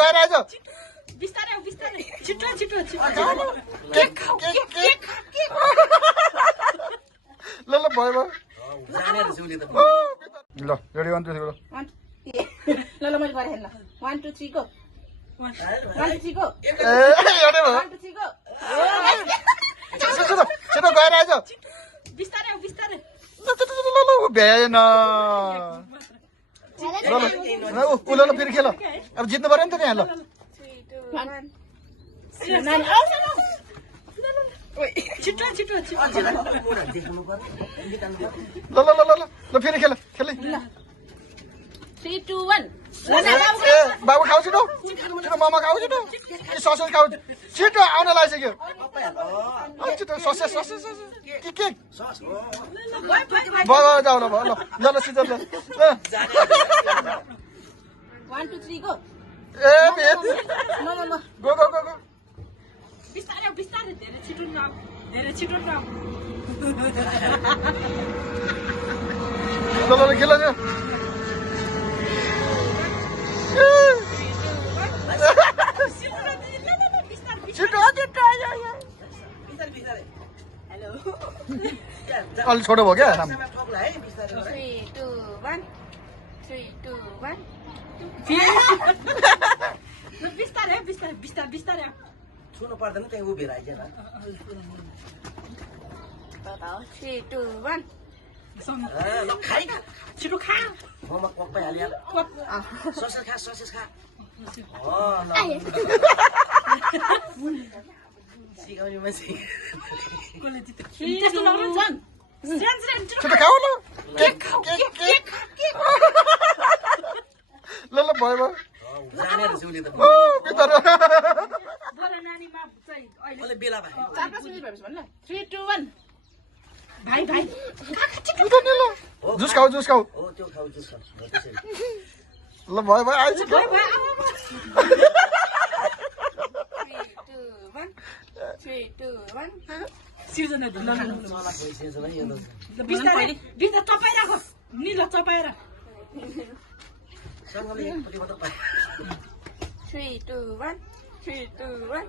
गएर आइज बिस्तारै बिस्तारै छिटो छिटो छिटो ल ल भयो भयो ल रेडी 1 2 3 ल ल मैले गरेँ ल 1 2 3 गो 1 2 3 गो ए एउटै भयो 1 2 3 गो छिटो गएर आइज बिस्तारै बिस्तारै ल भ्याएन ल ल फेरि खेल अब जित्नु पर्यो नि त यहाँ ल 3 2 1 नानी आउँछ ल छिटो छिटो छिटो ल फेरि खेल खेले 3 2 1 बाबु खाऊ छिटो छिटो मामा खाऊ छिटो ससेज खाऊ छिटो आउन लागिसक्यो छिटो ससेज ससेज के भयो जाऊ ल भयो ल ल ल सिजर ल 1 2 3 गो ए भेट ल ल ल गो गो गो गो बिस्तारै बिस्तारै धेरै छिटो नआऊ धेरै छिटो नआऊ ल ल खेल नि छिटो छिटो हेलो अलि छोटो भयो क्या 3 2 1 3 2 1 बिस्तारै बिस्तारै बिस्तारै बिस्तारै छुनु पर्दैन त्यही उभिएर आइज न 3 2 1 खाइ छिटो खा मोमो कोक पाइहाल्यो ससेज खा ससेज खा ल सिकाउने मान्छे त्यस्तो नगर्नु छिटो खाऊ ल ल ल भयो भयो जानेर उसले त बितर बोला नानीमा चाहिँ अहिले मैले बेला भए 4 5 मिनेट भएपछि भन्नु 3 2 1 भाइ भाइ जुस खाऊ जुस खाऊ हो त्यो खाऊ जुस खाऊ हो त्यसरी ल भयो भयो आइज 3 2 1 3 2 1 सिर्जना ल चला खोइसेछ भने यो बिस्तारै बिस्तारै चपाइराख नि ल चपाएर सँगले एकपट्टि मात्र पाए 3 2 1 3 2 1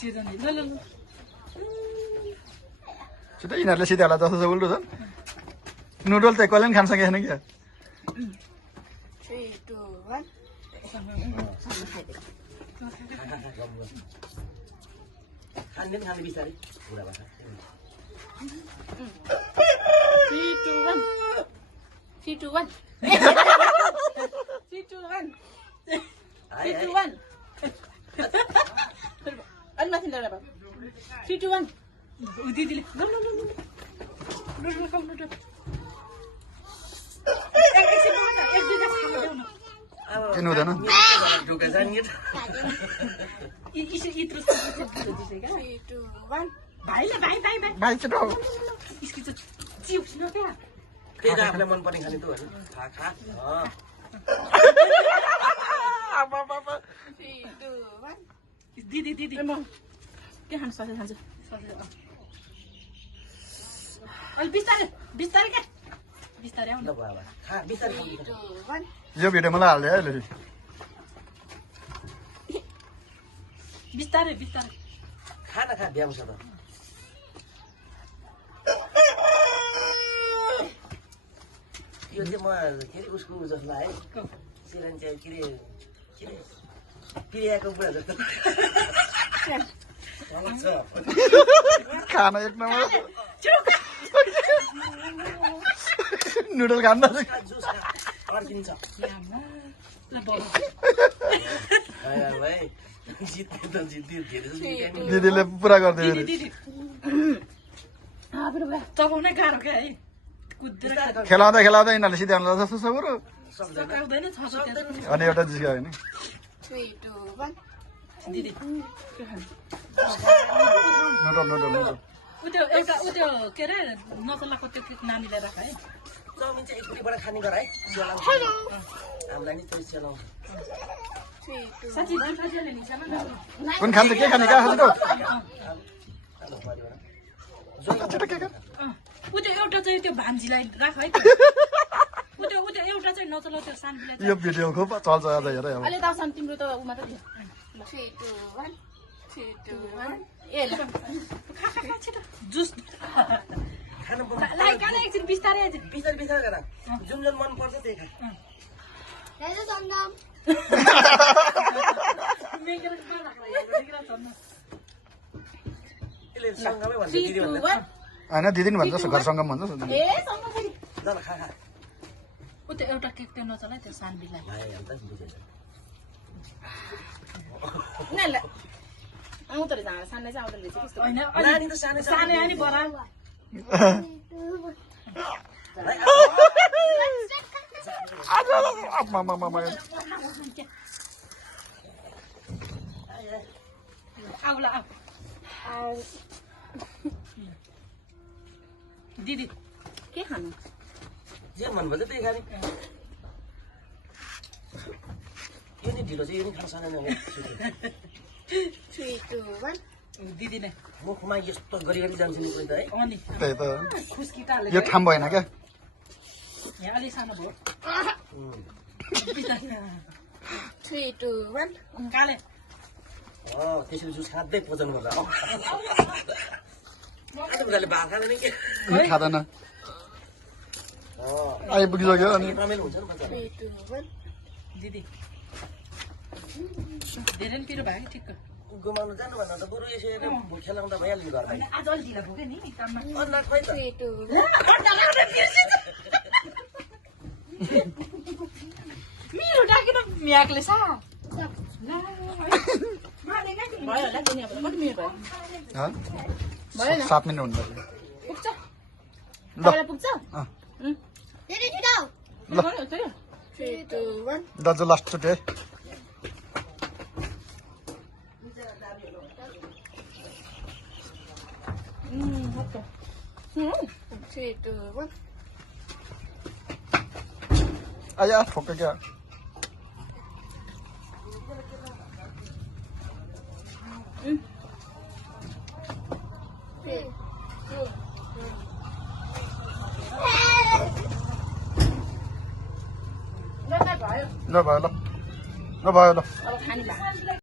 सिर्जना ल ल छिटो यिनीहरूले सिधाला जस्तो छ उल्टो छ नुडल त कहिले पनि खान सकेको छैन क्या 3 2 1 खाने खाने बिस्तारै बुढा भएर 3 2 1 3 2 1 3 2 1 3 2 1 अलि माथि ल्याएर बाबु 3 2 1 दिदीले ल ल ल ल ल खाऊ ल एक दुई गाँस खान देऊ न किन हुँदैन ढुका जाने यत्रो 3 2 1 भाइले भाइ भाइ भाइ भाइ छिटो इसकी चाहिँ चिप्स न क्या त्यही त आफूलाई मनपर्ने खाने त हो खा खा 3 2 1 दिदी दिदी म के खान्छ ससे खान्छ अलि बिस्तारै बिस्तारै क्या बिस्तारै आउनु ल बाबा खा बिस्तारै 3 2 1 यो भिडियो मलाई हाल्दै अहिले बिस्तारै बिस्तारै खाना खा भ्याउँछ त यो चाहिँ म के अरे उसको जस्तो लाग्यो सिरन चाहिँ के अरे प्रियाको बुढा जस्तो खाना एक नम्बर नुडल खानु जुस खा अड्किन्छ भाइ जित्यो त जित्यो धेरै दिदीले पुरा गरिदियो दिदी दिदी चपाउनै गाह्रो क्या है कुद्देर खेलाउँदा खेलाउँदा यिनीहरूले सिधै हाल्नु जस्तो छ बरु सकाउँदैन छ अनि एउटा जिस्क्यो नि 3 2 1 दिदी नुडल नुडल नुडल उ त्यो एउटा उ त्यो के अरे नसलाको त्यो नानीले राख है चाउमिन चाहिँ एकपट्टिबाट खाने गर है सेलाउँछ हामीलाई नि त्यही सेलाउँछ 3 2 साथी जुठा जेले नि छमा कुन खान्छ के खाने कहाँ छिटो छिटो के उ त्यो एउटा चाहिँ त्यो भान्जीलाई राख है उता एउटा चाहिँ नचलाउ त्यो सानो बिल्ला यो भिडियो खुब चल्छ आज हेर अब अहिले दाउसन तिम्रो त उ मात्र दियो 3 2 1 3 2 1 ए ल खा छिटो जुस खानु लाइ कान एकछिन बिस्तारै एकछिन बिस्तारै बिस्तारै गर जुन जुन मन पर्छ त्यही खा मेगेर खाना लाग्ला चल्न यसले सँगमै भन्छ 3 दिदी 2 भन्दा 1 होइन दिदी नि भन्छ घरसँग भन्छ ए सँग फेरि ल ल खा खा उता एउटा केक त्यो नचला त्यो सानो बिल्ला भइहाल्छ बुझेछ न ल आउँदो रहेछ हाम्रो सानो चाहिँ आउँदो रहेछ कस्तो होइन नानी त सानै सानो अनि बडा आउला आउ दिदी के खानु जे मन भन्छ त्यही खाने यो नि ढिलो चाहिँ यो नि खान सक्दैन 3 2 1 दिदी नै मुखमा यस्तो गरी गरी जान्छ नि कोही त है अनि त्यही त खुस्किटाले यो ठाम भएन क्या यहाँ अलि सानो भयो 3 2 1 काले त्यसरी जुस खाँदै पोजन गर्दा आजले भात खाँदैन के खाँदैन आइपुगिसक्यो अनि रमाइलो हुन्छ नि बच्चा 3 2 1 दिदी धेरै नि पिरो भयो ठिक्क घुमाउनु जानु भन्दा त बरु यसरी खेलाउँदा भइहाल्यो घरमा आज अलि ढिला भयो नि काममा अन्ना खोइ त 3 2 मेरो डाकिन म्याकले सा भयो होला किन अब कति मिनेट भयो हँ? भयो न 7 मिनट हुन्छ पुग्छ ल पहिला पुग्छ अँ। ल 3 2 1 दाजु लास्ट चोटि है ओके 3 2 1 आया ठोक्यो क्या ल भयो ल ल भयो ल अब खाने